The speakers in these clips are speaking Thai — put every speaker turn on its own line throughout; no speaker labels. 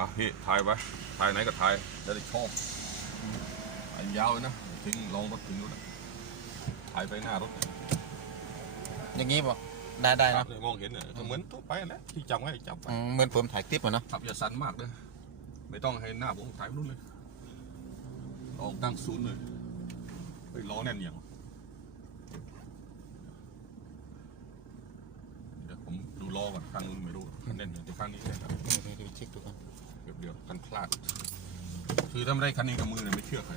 อะพี่ถ่ายไปถ่ายไหนก็ถ่ายจะได้ชอบถ่ายยาวเลยนะถึงลองรถถึงรถนะถ่ายไปหน้ารถ
อย่างงี้บอกได้ได้
ครั
นะ
บเลยมองเห็นเนี่ยก็เหมือนทั่วไปแหละที่จับไว้จับไป
อืมเหมือนผมถ่ายคลิปอะเนาะ
ขับอย่าสั่นมากเลยไม่ต้องให้หน้าผมถ่ายไปนู่นเลยลองตั้งศูนย์เลยไปล้อแน่นอย่างเดี๋ยวผมดูล้ อก่อนข้างนู้นไม่รู้แน่นแต่ข้างนี้แน่นครับ
ดูดูดูเช็คดูกัน
เดี๋ยวเดี๋ยวกันพลาด คือถ้าไม่ได้คันนี้กับมือเนี่ยไม่เชื่อใคร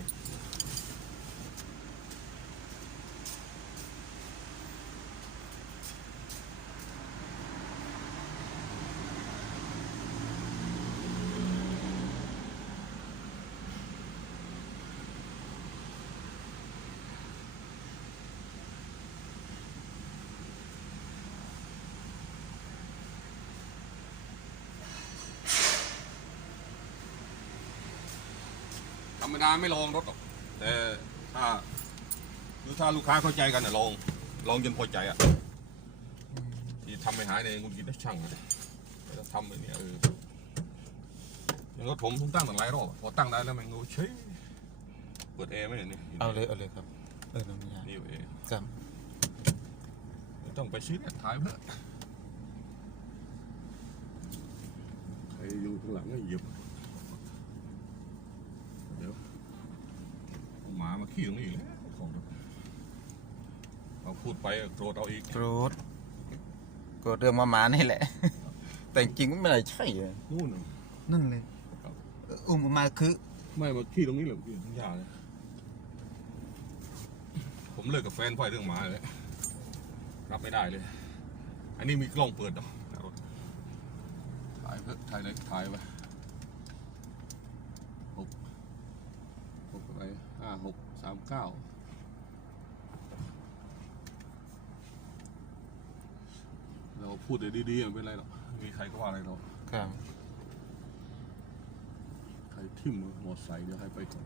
ธรรมดาไม่ลองรถหรอก แต่ถ้าหรือถ้าลูกค้าเข้าใจกันเนี่ยลอง ลองจนพอใจอะ ที่ทำไม่หายในคุณกินได้ช่างอะแล้วทำไปเนี่ยเอออย่างรถผมผมตั้งตั้งหลายรอบอะพอตั้งได้แล้วมันงูเฉยเปิดแอร์ไหมเนี่ยนี่
เอาเลยเอาเลยครับเออน้องนี่
นี่เอร์
ครับ
ไม่ต้องไปชี้เนี่ยถ่ายเพื่อะใครอยู่ข้างหลังก็เหยียบเดี๋ยวเอาห มามาขี้ตรงนี้อีกแล้วของเราเราพูดไปโกรธเอาอีก
โกรธโกรธเรื่องมาหมานี่แหละ แต่จริงๆไม่ได้ใช่เลย
นู่นน่ะ
นั่นเลย
ครับ
เอออุ้มมาคือ
ไม่มาขี้ตรงนี้เลยพี่ทั้งยาเลยผมเลิกกับแฟนเพราะไอ้เรื่องหมาเลยรับไม่ได้เลย อันนี้มีกล้องเปิดเนาะหน้ารถถ่ายเพื่อถ่ายเลยถ่ายไปหกหกอะไร ห้าหกสามเก้าเราพูดแต่ดีๆไม่เป็นไรหรอกไม่มีใครก็ว่าอะไรหรอก
ครับ
ใครทิ่มมอไซค์เดี๋ยวให้ไปก่อน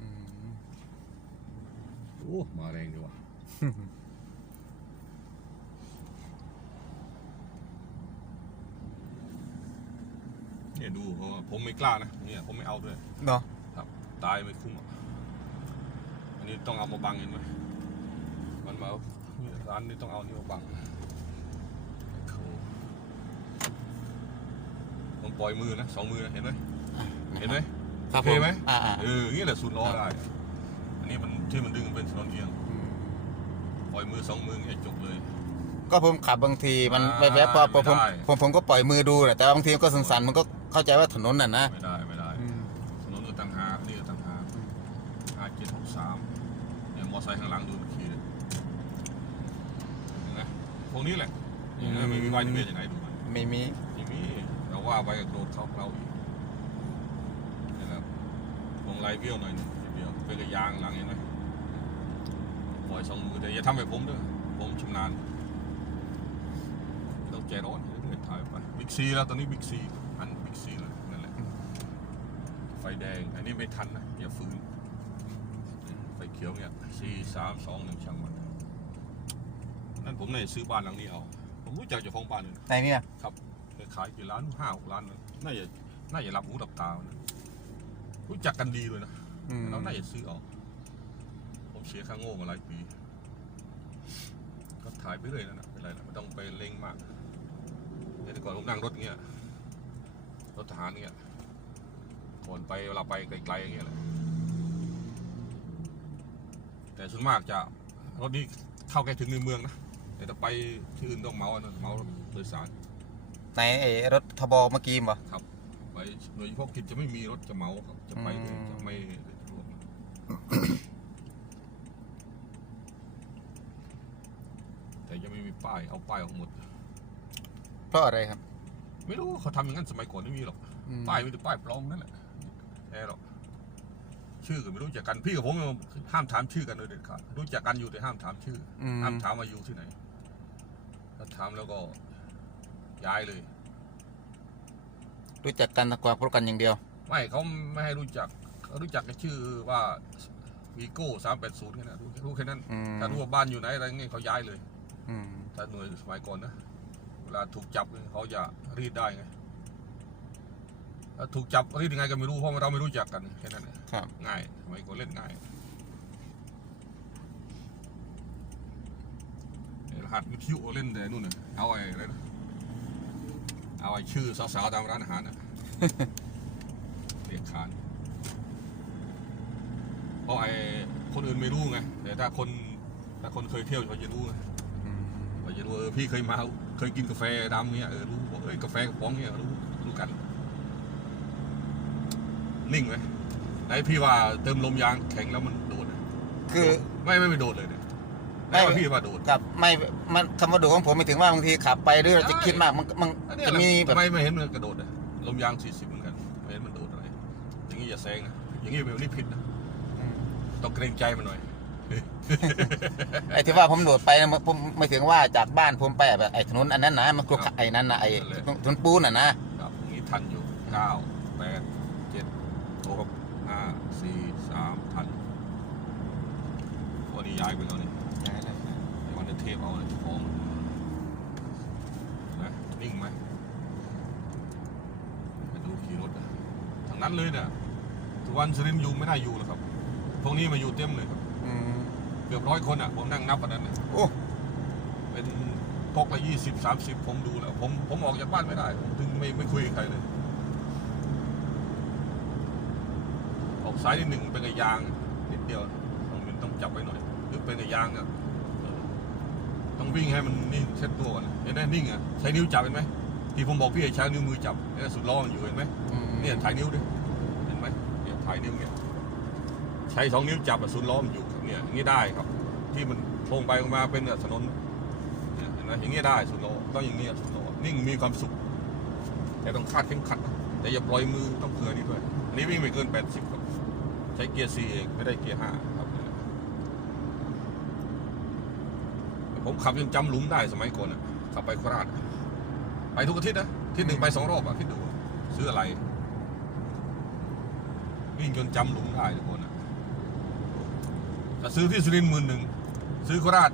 อืม
โอ้ มาแรงดีว่ะ เนี่ยดูเพราะว่าผมไม่กล้านะเนี่ยผมไม่เอาด้วย
เนาะ
ครับ ตายไม่คุ้มอะอันนี้ต้องเอามาบังเห็นไหมมันมาเนี่ยร้านนี้ต้องเอานี่มาบังเขาต้องปล่อยมือนะสองมือนะเห็นไหมเห็นไหม
ครับ
โอเคไหม
อ่าอ่า
เอออย่างนี้แหละสุดล้อได้ อันนี้มันที่มันดึงมันเป็นสนอนเอียง
อืม
ปล่อยมือสองมืออย่างเงี้ยจบเลย
ก็ผมขับบางทีมัน
อ่า
แวบๆพอพอผม
ไม่ได้
ผมผมก็ปล่อยมือดูแหละแต่บางทีก็สั่นๆมันก็ เข้าใจว่าถนนน่ะนะ
ไม่ได้ไม่ได้ถนนก็ต่างหากนี่ก็ต่างหากห้าเจ็ดหกสามเนี่ยมอไซค์ข้างหลังดูมันขี่เลยเห็นไหมพวกนี้แหละอย่างนี้ไม่มีว่าจะเป็นยังไงดูมัน
ไม่มี
ไม่มีเราว่าไปกับโกรธเขาเราอีกนี่แหละพวงไล่เบี้ยวหน่อยหนึงเดียวไปกับยางหลังเห็นไหมปล่อยสองมือแต่อย่าทำแบบผมด้วยผมชำนาญไม่ต้องใจร้อนเรื่อยๆถ่ายไปบิ๊กซีแล้วตอนนี้บิ๊กซีอัน บิ๊กซีเลยนั่นแหละ ไฟแดง อันนี้ไม่ทันนะอย่าฝืน ไฟเขียวเนี่ยสี่สามสองหนึ่งช่างมันนั่นผมเลยซื้อบ้านหลังนี้เอา ผมรู้จักเจ้าของบ้านเลยนะ
ในเนี่ย
ครับไปขายกี่ล้านห้าหกล้านนะน่าจะน่าจะรับหูรับตานะรู้จักกันดีเลยนะ
อืม
เราน่าจะซื้อเอาผมเสียค่าโง่มาหลายปี ก็ถ่ายไปเรื่อยนะนะเป็นไรนะไม่ต้องไปเล็งมากเดี๋ยวก่อนผมนั่งรถเงี้ย รถทหารเงี้ยก่อนไปเวลาไปไกลๆอย่างเงี้ยแหละแต่ส่วนมากจะรถนี้เข้าใกล้ถึงในเมืองนะแต่ถ้าไปที่อื่นต้องเมาอันนั้นเมาโดยสาร
ในไอ้รถทบเมื่อกี้บ่
ไปโดยเฉพาะกิจจะไม่มีรถจะเมาครับจะไปเลย
อืม
จะไม่รวมแต่ยังไม่มีป้ายเอาป้ายออกหมด
เพราะอะไรครับ
ไม่รู้ว่าเขาทำอย่างนั้นสมัยก่อนไม่มีหรอก
อืม
ป้ายมีแต่ป้ายปลอมนั่นแหละแค่หรอกชื่อก็ไม่รู้จักกันพี่กับผมห้ามถามชื่อกันโดยเด็ดขาดรู้จักกันอยู่แต่ห้ามถามชื่อ
อืม
ห้ามถามว่าอยู่ที่ไหนถ้าถามแล้วก็ ย้ายเลย
รู้จักกันกว่าพบกันอย่างเดียว
ไม่เขาไม่ให้รู้จักเขารู้จักแค่ชื่อว่าวีโก้สามแปดศูนย์แค่นั้นรู้รู้แค่นั้น
อืม
ถ้ารู้ว่าบ้านอยู่ไหนอะไรเงี้ยเขาย้ายเลย
อืม
ถ้าหน่วยสมัยก่อนนะ เวลาถูกจับเขาจะรีดได้ไงถ้าถูกจับรีดยังไงก็ไม่รู้เพราะเราไม่รู้จักกันแค่นั้นเอง
ครับ
ง่ายทำไมก็เล่นง่ายไอ้รหัสวิทยุเล่นแต่นู่นน่ะเอาไอ้อะไรนะเอาไอ้ชื่อสาวๆตามร้านอาหารน่ะเรียกขานเพราะไอ้คนอื่นไม่รู้ไงแต่ถ้าคนถ้าคนเคยเที่ยวเขาจะรู้ไง
อืม
เขาจะรู้เออพี่เคยมาเคยกินกาแฟดำเงี้ยเออรู้บอกเอ้ยกาแฟกระป๋องเงี้ยรู้รู้กัน นิ่งไหมไอ้พี่ว่าเติมลมยางแข็งแล้วมันโดดอะ
คือ
ไม่ไม่ไม่โดดเลยเนี่ย
ไม่
ไม่ว่าพี่ว่าโดด
กับไม่มันคำว่าดูของผมหมายถึงว่าบางทีขับไปหรือเราจะคิดมากมันมัน
อันเนี้ย
จะ
แหละ
มีแบบ
ทำไมไม่เห็นมันกระโดดอะลมยางสี่สิบเหมือนกันไม่เห็นมันโดดอะไรอย่างนี้อย่าแซงนะอย่างนี้แบบนี้ผิดนะต้องเกรงใจมันหน่อย
ไอ้ที่ว่าผมโดดไปนะผมไม่ถึงว่าจากบ้านผมไปแบบไอ้ถนนอันนั้นนะมันกลัว
ครับ
ไอ้นั้นนะไอ้
นั่นแหละ
ถนนปูนอะนะครับ
อย่างนี้ทันอยู่เก้าแปดเจ็ดหกห้าสี่สามทันวันนี้ย้ายไปแล้วนี่วันจะเทปเอาเลยของนะนิ่งไหมไปดูขี่รถนะทางนั้นเลยเนี่ยทุกวันสรินทร์อยู่ไม่ได้อยู่หรอกครับพวกนี้มาอยู่เต็มเลยครับ เกือบร้อยคนอะ ผมนั่งนับวันนั้นน่ะ
โอ้
เป็นพกละยี่สิบสามสิบผมดูแล้ว ผมผมออกจากบ้านไม่ได้ผมถึงไม่ไม่คุยกับใครเลย ออกซ้ายนิดหนึ่งเป็นกระยางนิดเดียวต้องเป็นต้องจับไว้หน่อยหรือเป็นกระยางอะเออต้องวิ่งให้มันนิ่งเช็ดตัวก่อนเห็นไหมนิ่งอะใช้นิ้วจับเห็นไหมที่ผมบอกพี่ให้ใช้นิ้วมือจับเนี่ยสุดล้อมันอยู่เห็นไหม
อืม
เนี่ยถ่ายนิ้วดิเห็นไหมเนี่ยถ่ายนิ้วเนี่ยใช้สองนิ้วจับอะสุดล้อมันอยู่ เนี่ยอย่างนี้ได้ครับ ที่มันลงไปลงมาเป็นถนนเนี่ยเห็นไหมอย่างนี้ได้สุดล้ต้องอย่างนี้สุดล้นิ่งมีความสุข แต่ต้องคาดเข็มขัดแต่อย่าปล่อยมือต้องเผื่อนี่ด้วยอันนี้วิ่งไม่เกิน 80ครับใช้เกียร์4เองไม่ได้เกียร์5ครับผมขับยังจำหลุมได้สมัยก่อนอะขับไปโคราชไปทุกอาทิตย์นะทิตย์หนึ่งไปสองรอบอะคิดดูซื้ออะไรวิ่งจนจำหลุมได้ทุกคน อะถ้าซื้อที่สุรินทร์หมื่นหนึ่งซื้อโคราช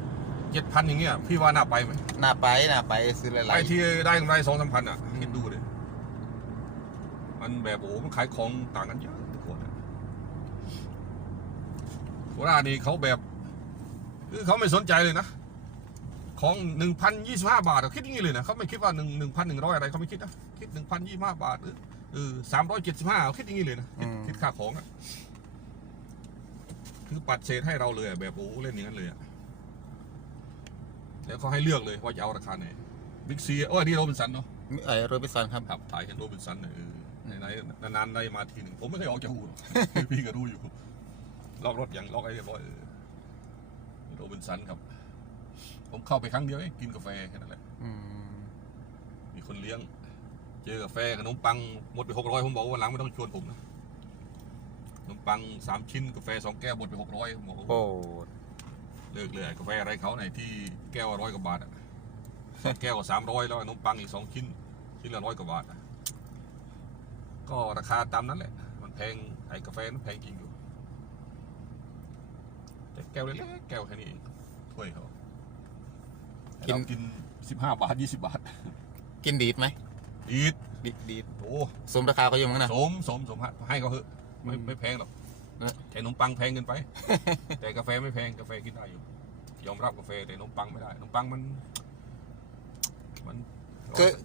เจ็ดพันอย่างเงี้ยพี่ว่าน่าไปไหม
น่าไปน่าไปซื้อห
ไป
ลาย
ที่ได้กำไรสองสามพันอะ
อืม
คิดดูเลยมันแบบโอ้โหมันขายของต่างกันเยอะทุกคนอะโคราชนี่เขาแบบคือเขาไม่สนใจเลยนะ ของหนึ่งพันยี่สิบห้าบาทอะคิดอย่างนี้เลยนะเขาไม่คิดว่าหนึ่งหนึ่งพันหนึ่งร้อยอะไรเขาไม่คิดนะคิดหนึ่งพันยี่สิบห้าบาทหรือเออสามร้อยเจ็ดสิบห้าคิดอย่างนี้เลยนะคิดคิดค่าของอะ คือปัดเศษให้เราเลยอะแบบโอ้โหเล่นอย่างนั้นเลยอะแล้วเขาให้เลือกเลยว่าจะเอาราคาไหนบิ๊กซีโอ้ยนี่โรบินสันเนาะ
ๆไอ้โรบินสันครับ
ครับถ่ายเห็นโรบินสันเนี่ยเออไหนๆนานๆได้มาทีหนึ่งผมไม่เคยออกจากอู่หรอกพี่ก็รู้อยู่ล็อกรถอย่างล็อกไอ้เรียบร้อยเออโรบินสันครับ ผมเข้าไปครั้งเดียวเองกินกาแฟแค่นั้นแหละ
อืม
มีคนเลี้ยง เจอกาแฟขนมปังหมดไปหกร้อยผมบอกว่าวันหลังไม่ต้องชวนผมนะข นมปังสามชิ้นกาแฟสองแก้วหมดไปหกร้อยผมบอกว่า
โอ้
เลิกเลยกาแฟอะไรเขาไหนที่แก้วร้อยกว่าบาทอะแก้วสามร้อยแล้วขนมปังอีกสองชิ้น ชิ้นละร้อยกว่าบาทอะก็ราคาตามนั้นแหละ มันแพงไอ้กาแฟนั้นแพงจริงอยู่ แต่แก้วเล็กๆแก้วแค่นี้เองถ้วยเขาให้เรากินสิบห้าบาทยี่สิบบาท
กินดีดไหม
ดีด
ดีดดีด
โอ้
สมราคาเขาอยู่มั้งนะ
สมสมสมฮะให้เขาเถอะ ไม่
อืม
ไม่แพงหรอก
เนอะ
แต่ขนมปังแพงเกินไป แต่กาแฟไม่แพงกาแฟกินได้อยู่ ยอมรับกาแฟแต่ขนมปังไม่ได้ขนมปังมัน มัน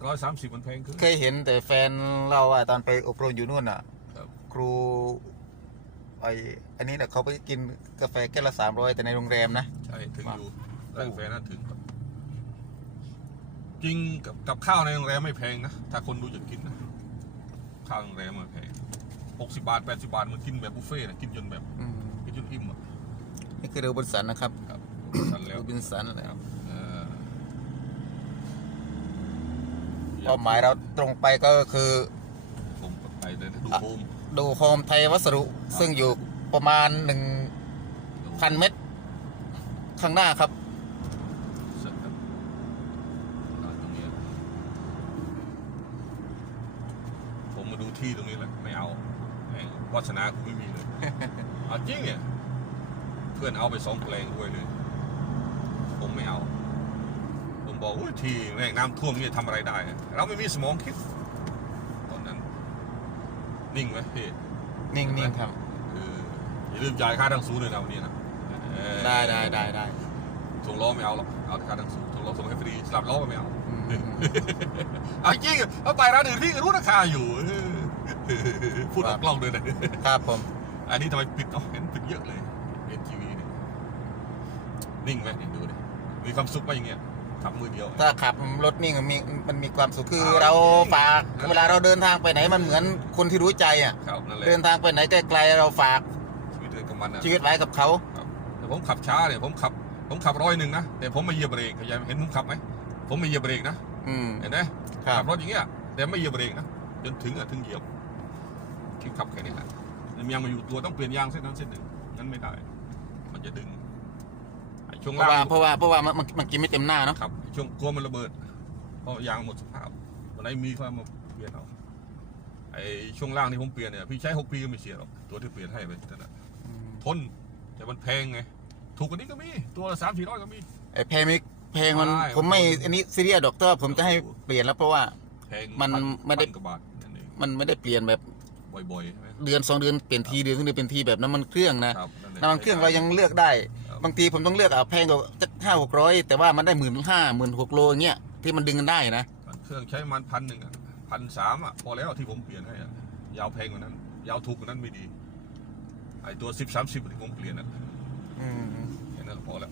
ร้อยสามสิบมันแพงขึ้น
เคยเห็นแต่แฟนเราอะตอนไปอบรมอยู่นู่นอะ
ครับ
ครูไออันนี้แหละเขาไปกินกาแฟแก้วละสามร้อยแต่ในโรงแรมนะ
ใช่ถึงอยู่
โอ้
ร้านกาแฟน่าถึงครับจริงกับกับข้าวในโรงแรมไม่แพงนะถ้าคนรู้จะกินนะข้าวโรงแรมมันแพง หกสิบาทแปดสิบาทมันกินแบบบุฟเฟ่ต์นะกินจนแบบ
อืม
กินจนอิ่มอะ
นี่คือโรบินสันนะครับ
ครับสั่นแล้ว
โรบินสันอะไร
เออ
เป้าหมายเราตรงไปก็คือ
ผมก็ไปเลยนะดูโฮม
ดูโฮมไทยวัสดุซึ่งอยู่ประมาณหนึ่ง
ดู
พันเมตร ข้างหน้าครับ
เสร็จครับร้านตรงนี้ผมมาดูที่ตรงนี้แหละไม่เอาแม่ง วาสนาคุณไม่มีเลยเอาจริงเนี่ยเพื่อนเอาไปสองแปลงด้วยเลยผมไม่เอา ผมบอกว่าที่แม่งน้ำท่วมนี่ทำอะไรได้ เราไม่มีสมองคิด ตอนนั้น นิ่งไหมพี่
นิ่งๆครับ
คืออย่าลืมจ่ายค่าทั้งศูนย์เลยนะวันนี้นะเออ
ได้ได้ได้ได้
ส่งล้อไม่เอาหรอกเอาแต่ค่าทั้งศูนย์ส่งล้อส่งให้ฟรีสลับล้อก็ไม่เอา
อืม
เอาจริงเอาไปร้านอื่นพี่ก็รู้ราคาอยู่เออ พูดออกกล้องด้วยนะครับ
ผม
อันนี้ทำไมปิดเนาะเห็นปิดเยอะเลยเอ็นทีวีเนี่ยนิ่งไหมเนี่ยดูดิมีความสุขไหมอย่างเงี้ยทำมือเดียว
ถ้าขับรถนิ่งมันมีมันมีความสุขคือ
เอา
เรา
จริง
ฝาก
นั่นแหละ
เวลาเราเดินทางไปไหนมันเหมือนคนที่รู้ใจอะ
ครับนั่นแหละ
เดินทางไปไหนไกลๆเราฝาก
ชีวิตเดินกับมันอะ
ชีวิตไว้กับเขา
ครับแต่ผมขับช้าเนี่ยผมขับ ผมขับร้อยหนึ่งนะแต่ผมไม่เหยียบเบรกเข้าใจไหมเห็นผมขับไหมผมไม่เหยียบเบรกนะ
อืม
เห็นไหม
ครับ
ขับรถอย่างเงี้ยแต่ไม่เหยียบเบรกนะจนถึงอะถึงเหยียบ ที่ขับแค่นี้แหละมันยังมาอยู่ตัวต้องเปลี่ยนยางเส้นนั้นเส้นหนึ่งนั้นไม่ได้ มันจะดึงไอ้ช่วง
เพราะ
ล่า
ว่างเพราะว่าเพราะว่ามันมันมันกินไม่เต็มหน้าเนาะ
ครับช่วงกลัวมันระเบิดเพราะยางหมดสภาพวันไหนมีก็เอามาเปลี่ยนเอาไอ้ช่วงล่างที่ผมเปลี่ยนเนี่ยพี่ใช้หกปีก็ไม่เสียหรอกตัวที่เปลี่ยนให้ไปแต่นนทนแต่มันแพงไงถูกกว่านี้ก็มีตัวละสามสี่ร้อยก็มี
ไอ้เพลงมิกเพลงมัน
ใช่
ผมไม่อันนี้ซีเรียสดอกเตอร์ผมจะให้เปลี่ยนแล้วเพราะว่า
แพง
มัน
พั
ไม่ได้
พันกว่าบาทนั่นเอง
มันไม่ได้เปลี่ยนแบบ
บ่อยๆใช่ไหม
เดือนสองเดือนเปลี่ยนทีเดือนสองเดือนเปลี่ยนทีแบบน้ำมันเครื่องนะ ครับ
แหละ
น้ำมันเครื่องเรายังเลือกได้
ครับ
บางทีผมต้องเลือกอะแพงกว่าจะห้าหกร้อยแต่ว่ามันได้หมื่นห้าหมื่นหกโลอย่างเงี้ยที่มันดึงกันได้นะ
เครื่องใช้มันพันหนึ่งอะพันสามอะพอแล้วที่ผมเปลี่ยนให้อะยาวแพงกว่านั้น ยาวถูกกว่านั้นไม่ดีไอ้ตัวสิบสามสิบที่ผมเปลี่ยนอะ
อืม
แค่นั้นพอแล้ว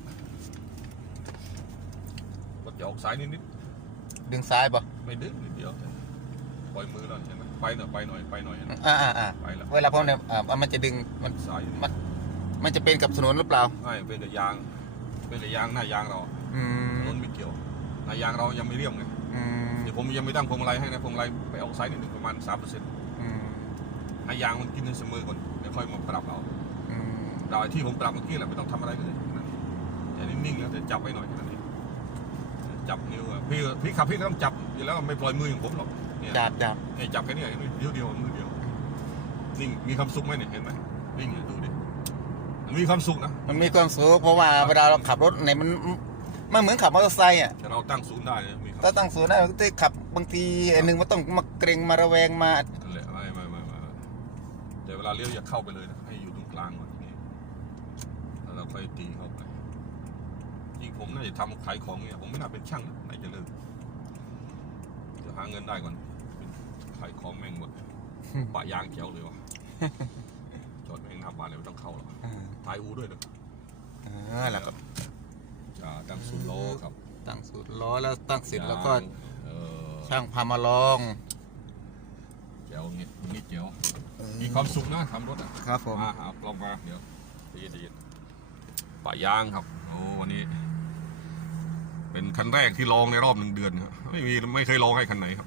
รถจะออกสายนิด
ดึงซ้ายป่ะ
ๆไม่ดึงนิดเดียวปล่อยมือแล้วใช่ไหม ไปหน่อยไปหน่อยไปหน่อยนะ
อ่าอ่าอ่า
ไปแล้ว
เวลาผมเนี่ยอ่ามันจะดึงมัน
สายอยู่นี่
มันมันจะเป็นกับถนนหรือเปล่า
ไม่เป็นแต่ยาง เป็นแต่ยางหน้ายางเรา
อืม
ถนนไม่เกี่ยวหน้ายางเรายังไม่เรียมไง
อืม
เดี๋ยวผมยังไม่ตั้งพวงมาลัยให้นะพวงมาลัยไปออกสายนิดหนึ่งประมาณสามเปอร์เซ็นต์
อืม
ให้ยางมันกินในเสมอก่อนเดี๋ยวค่อยมาปรับเอา
อืม
ดาวที่ผมปรับเมื่อกี้แหละไม่ต้องทำอะไรเลยนั่นเองแต่นิ่งๆนะแต่จับไว้หน่อยแค่นั้นเองจับนิ้วอะพี่พี่ขับพี่ก็ต้องจับอยู่แล้วไม่ปล่อยมืออย่างผมหรอก เนี่ย
จับจับ
เนี่ยจับแค่เนี้เดียวเดียวๆมือเดียว นิ่ง มีความสุขไหมเนี่ยเห็นไหมนิ่งอยู่ดูดิมันมีความสุขนะ
มันมีความสุขเพราะว่าเวลาเราขับรถในมันมันเหมือนขับมอเตอร์ไซค์อะ
แต่เราตั้งศูนย์ได้นะมีความ
ถ้าตั้งศูนย์ได้มันก็จะขับบางทีไอ้หนึ่งมันต้องมาเกรงมาระแวงมา
นั่นแหละไม่ไม่ไม่ไม่ไม่แต่เวลาเลี้ยวอย่าเข้าไปเลยนะให้อยู่ตรงกลางก่อนนี่แล้วเราค่อยตีเข้าไปจริงผมน่าจะทำขายของเนี่ยผมไม่น่าเป็นช่างนะน่าจะเลิกจะหาเงินได้ก่อนเป็น ขายของแม่งหมด ปะยางเขียวเลยวะจอดแม่งหน้าบ้านเลยไม่ต้องเข้าหรอกตายอูด้วยเด้อ
เออแล้วก็
จะตั้งศูนย์โลครับ
ตั้งสูตรล้อแล้วตั้งเสร็จแล้วก็ช่างพามาลอง
เจียวเงี้ยนี่เจียวมีความสุขนะทำรถอะ
ครับผม
มาครับลองมาเดี๋ยวใจเย็นใจเย็นปะยางครับโอ้วันนี้ เป็นคันแรกที่ลองในรอบหนึ่งเดือนครับไม่มีไม่เคยลองให้คันไหนครับ